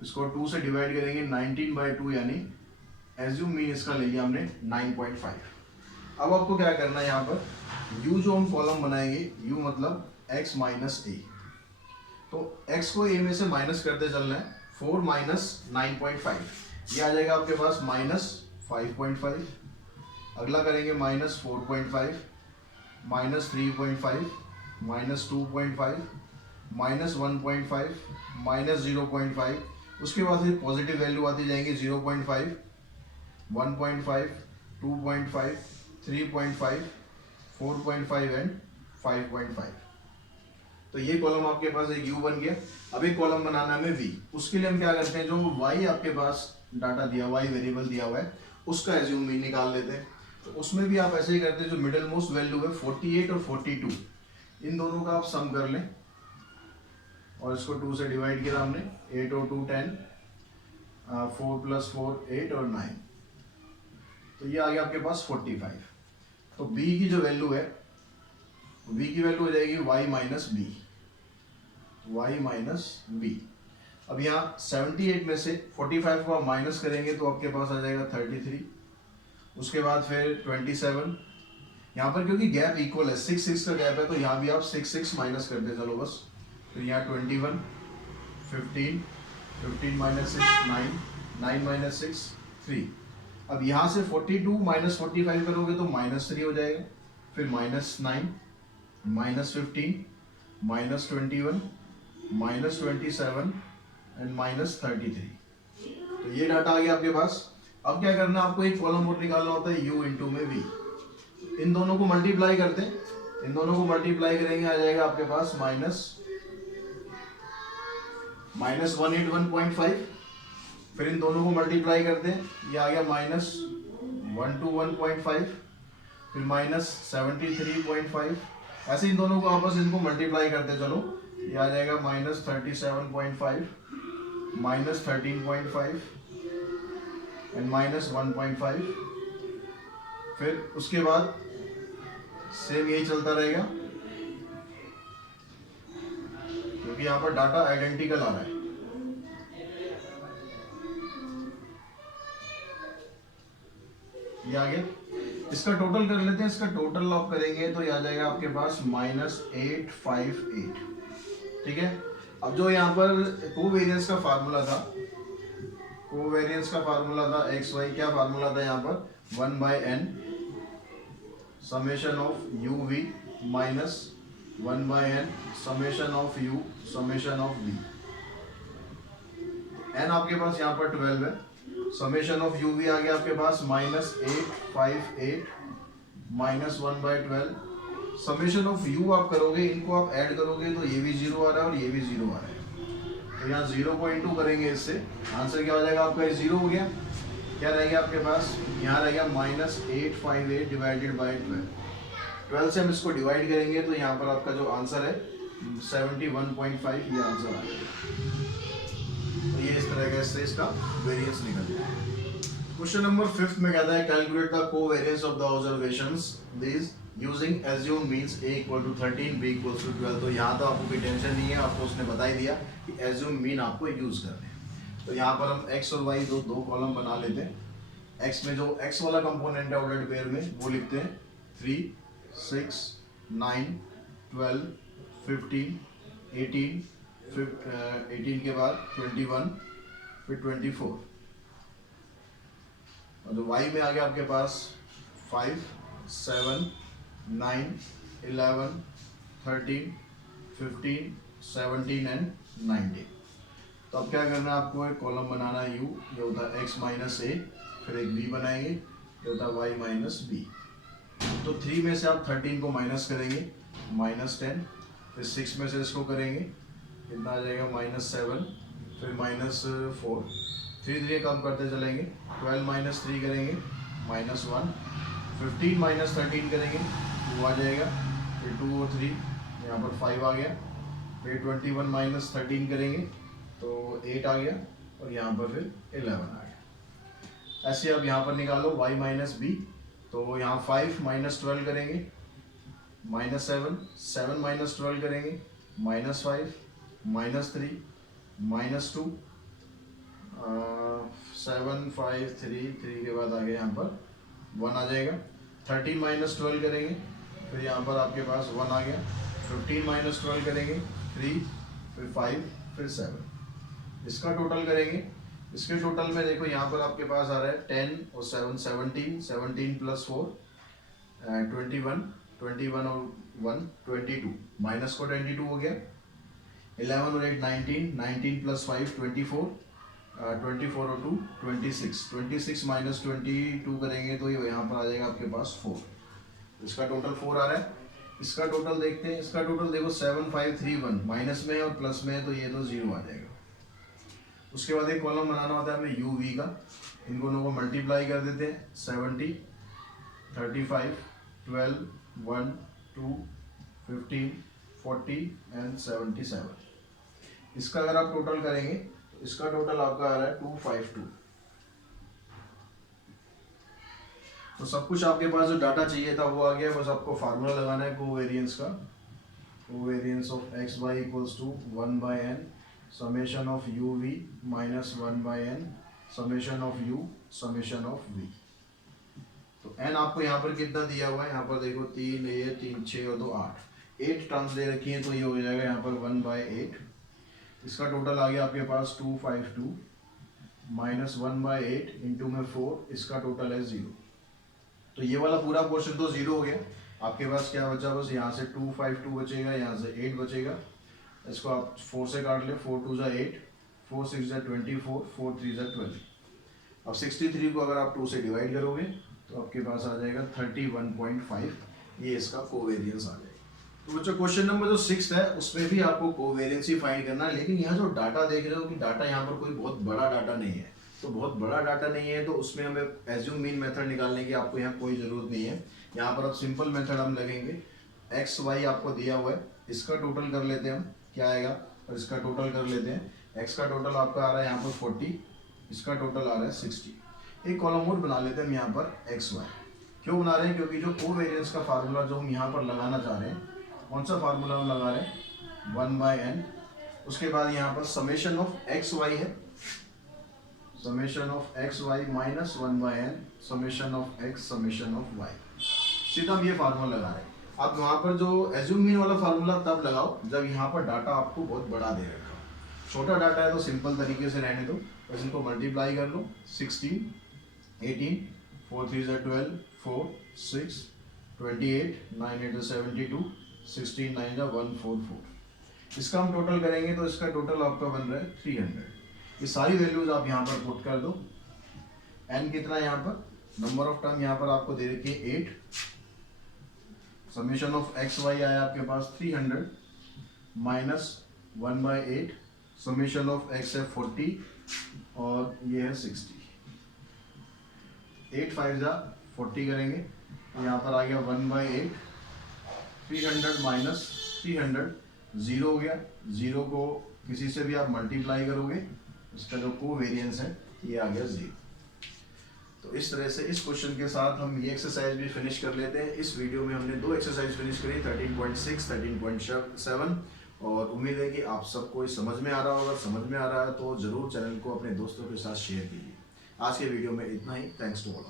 इसको 2 से डिवाइड करेंगे, 19/2 यानी एज्यूम मीन इसका ले लिया हमने 9.5। अब आपको क्या करना है, यहाँ पर u जो हम कॉलम बनाएंगे, u मतलब x - a, तो x को a में से माइनस करते चलना है, 4 - 9.5 ये आ जाएगा आपके पास -5.5, अगला करेंगे -4.5, -3.5, -2.5, -1.5, -0.5, उसके बाद फिर पॉजिटिव वैल्यू आती जाएंगी 0.5, 1.5, 2.5, 3.5, 4.5 एंड 5.5। तो ये कॉलम आपके पास एक u बन गया। अब एक कॉलम बनाना है हमें v, उसके लिए हम क्या करते हैं, जो y आपके पास डाटा दिया हुआ है, वेरिएबल दिया हुआ है, उसका एज्यूम मीन निकाल लेते हैं। तो उसमें भी आप ऐसे ही करते हैं, जो मिडिल मोस्ट वैल्यू है 48 और 42, इन दोनों का आप सम कर लें और इसको 2 से डिवाइड किया हमने, 8 और 2 10, 4 + 4 8 और 9, तो ये आ गया आपके पास 45। तो b की जो वैल्यू है, b की वैल्यू हो जाएगी y - b। अब यहाँ 78 में से 45 को आप माइनस करेंगे तो आपके पास आ जाएगा 33, उसके बाद फिर 27, यहाँ पर क्योंकि गैप इक्वल है, 6 6 का गैप है, तो यहाँ भी आप 6 6 माइनस करते चलो बस। फिर यहाँ 21, 15, 15 - 6 9, 9 - 6 3। अब यहाँ से 42 - 45 करोगे तो -3 हो जाएगा, फिर -9, -15, -21, -27 एंड -33। तो ये डाटा आ गया आपके पास। अब क्या करना है, आपको एक कॉलम और निकालना होता है u इंटू में v। इन दोनों को मल्टीप्लाई करते हैं, इन दोनों को मल्टीप्लाई करेंगे, आ जाएगा आपके पास -181.5। फिर इन दोनों को मल्टीप्लाई करते हैं, ये आ गया -121.5, फिर -73.5। ऐसे इन दोनों को आपस इनको मल्टीप्लाई करते चलो, ये आ जाएगा -37.5, -13.5 एंड -1.5। फिर उसके बाद सेम यही चलता रहेगा, क्योंकि यहाँ पर डाटा आइडेंटिकल आ रहा है। ये आ गया, इसका टोटल कर लेते हैं। इसका टोटल आप करेंगे तो ये आ जाएगा आपके पास -858। ठीक है। अब जो यहाँ पर कोवेरियंस का फार्मूला था, कोवेरियंस का फार्मूला था एक्स वाई, क्या फार्मूला था यहाँ पर, 1/n summation of u v minus 1/n summation of u summation of v. n आपके पास यहाँ पर 12 है, समेशन ऑफ यू वी आ गया आपके पास -858 -1/12। समेशन ऑफ यू आप करोगे, इनको आप ऐड करोगे तो ये भी 0 आ रहा है और ये भी 0 आ रहा है, तो यहाँ 0.2 करेंगे, इससे आंसर क्या हो जाएगा आपका, 0 हो गया। क्या रहेगा आपके पास, यहाँ रहेगा -858 डिवाइडेड बाई 12 से हम इसको डिवाइड करेंगे तो यहाँ पर आपका जो आंसर है 71.5, ये आंसर आ जाएगा। तो ये इस तरह का इससे इसका वेरिएंस निकल जाएगा। क्वेश्चन नंबर 5 में कहता है calculate the covariance of the observations this using assume means a = 13 b = 12। तो यहाँ तो आपको कोई टेंशन नहीं है, आपको उसने बता ही दिया कि एज्यूम मीन आपको यूज करने हैं। तो यहाँ पर हम x और y दो कॉलम बना लेते हैं। x में जो x वाला कंपोनेंट है ऑर्डर्ड पेयर में, वो लिखते हैं 3, 6, 9, 12, 15, 18 के बाद 21, फिर 24। और जो y में आ गया आपके पास 5, 7, 9, 11, 13, 15, 17 एंड 19। तो अब क्या करना है, आपको एक कॉलम बनाना है u, ये होता है x - a, फिर एक b बनाएंगे, ये होता है y - b। तो 3 में से आप 13 को माइनस करेंगे, -10, फिर 6 में से इसको करेंगे, कितना आ जाएगा -7, फिर -4, 3 कम करते चलेंगे, 12 - 3 करेंगे, -1, 15 - 13 करेंगे 2 आ जाएगा, फिर 2 और 3 यहाँ पर 5 आ गया, फिर 21 - 13 करेंगे तो 8 आ गया और यहाँ पर फिर 11 आ गया। ऐसे अब यहाँ पर निकालो y - b, तो यहाँ 5 - 12 करेंगे -7, 7 - 12 करेंगे -5, -3, -2, 7 5 3 3 के बाद आ गया यहाँ पर 1 आ जाएगा। 13 - 12 करेंगे, फिर यहाँ पर आपके पास 1 आ गया। 15 - 12 करेंगे 3, फिर 5, फिर 7। इसका टोटल करेंगे, इसके टोटल में देखो यहाँ पर आपके पास आ रहा है 10 और 7 17, 17 + 4 21, 21 और 1 22, माइनस को 22 हो गया। 11 और 8 19, 19 + 5 24, 24 और 2 26, 26 - 22 करेंगे तो ये यहाँ पर आ जाएगा आपके पास 4। इसका टोटल 4 आ रहा है। इसका टोटल देखते हैं, इसका टोटल देखो 7 5 3 1, माइनस में है और प्लस में है तो ये तो 0 आ जाएगा। उसके बाद एक कॉलम बनाना होता है हमें यू वी का, इन दोनों को मल्टीप्लाई कर देते हैं 70, 35, 12, 1, 2, 15, 40 एंड 77। इसका अगर आप टोटल करेंगे तो इसका टोटल आपका आ रहा है 252। तो सब कुछ आपके पास जो डाटा चाहिए था वो आ गया, बस आपको फार्मूला लगाना है कोवेरिएंस का। Covariance of x y equals to 1/n summation of u v minus 1/n summation of u summation of v. तो n आपको यहाँ पर कितना दिया हुआ है, यहाँ पर देखो 3 ये 3 6 और 2 8, 8 टर्म्स दे रखी हैं तो ये हो जाएगा यहाँ पर 1/8। इसका टोटल आ गया आपके पास 252 माइनस 1/8 इंटू में 4, इसका टोटल है 0। तो ये वाला पूरा पोर्शन तो 0 हो गया। आपके पास क्या बचा, बस यहाँ से 252 बचेगा, यहाँ से 8 बचेगा। इसको आप 4 से काट ले, 4 2 = 8, 4 6 = 24, 4 3 = 12। अब 63 को अगर आप 2 से डिवाइड करोगे तो आपके पास आ जाएगा 31.5, ये इसका कोवेरियंस आ जाएगा। तो बच्चों क्वेश्चन नंबर जो 6 है उसमें भी आपको कोवेरियंस ही फाइंड करना है, लेकिन यहाँ जो डाटा देख रहे हो कि डाटा यहाँ पर कोई बहुत बड़ा डाटा नहीं है। तो बहुत बड़ा डाटा नहीं है तो उसमें हमें एज्यूम मीन मेथड निकालने की आपको यहाँ कोई ज़रूरत नहीं है। यहाँ पर अब सिंपल मेथड हम लगेंगे। एक्स वाई आपको दिया हुआ है, इसका टोटल कर लेते हैं हम, क्या आएगा, और इसका टोटल कर लेते हैं। एक्स का टोटल आपका आ रहा है यहाँ पर 40, इसका टोटल आ रहा है 60। एक कॉलम और बना लेते हैं हम यहाँ पर एक्स वाई। क्यों बना रहे हैं, क्योंकि जो कोवेरिएंस का फार्मूला जो हम यहाँ पर लगाना चाह रहे हैं, कौन सा फार्मूला हम लगा रहे हैं, 1/n। उसके बाद यहाँ पर समेशन ऑफ एक्स वाई है, summation of x y minus 1/n summation of x summation of y. सीधा हम ये फार्मूला लगा रहे हैं। आप वहाँ पर जो एज्यूम मीन वाला फार्मूला तब लगाओ जब यहाँ पर डाटा आपको बहुत बड़ा दे रखा हो। छोटा डाटा है तो सिंपल तरीके से रहने दो, बस इनको मल्टीप्लाई कर लो। 16, 18, 4 3 = 12, 4 6, 28, 9 8 = 72, 16 9 = 144। इसका हम टोटल करेंगे तो इसका टोटल आपका बन रहा है 300। ये सारी वैल्यूज आप यहाँ पर पुट कर दो। n कितना है यहाँ पर, नंबर ऑफ टर्म यहाँ पर आपको दे रखी है 8। समेशन ऑफ एक्स वाई आया आपके पास 300 माइनस 1/8 समेशन ऑफ एक्स है 40 और ये है 60। 8 5 = 40 करेंगे तो यहाँ पर आ गया 1/8। 300 माइनस 300 0 हो गया, 0 को किसी से भी आप मल्टीप्लाई करोगे, इसका जो कोवेरिएंस है ये आ गया 0। तो इस तरह से इस क्वेश्चन के साथ हम ये एक्सरसाइज भी फिनिश कर लेते हैं। इस वीडियो में हमने 2 एक्सरसाइज फिनिश करी, 13.6, 13.7, और उम्मीद है कि आप सबको समझ में आ रहा होगा। समझ में आ रहा है तो ज़रूर चैनल को अपने दोस्तों के साथ शेयर कीजिए। आज के वीडियो में इतना ही। Thanks to all.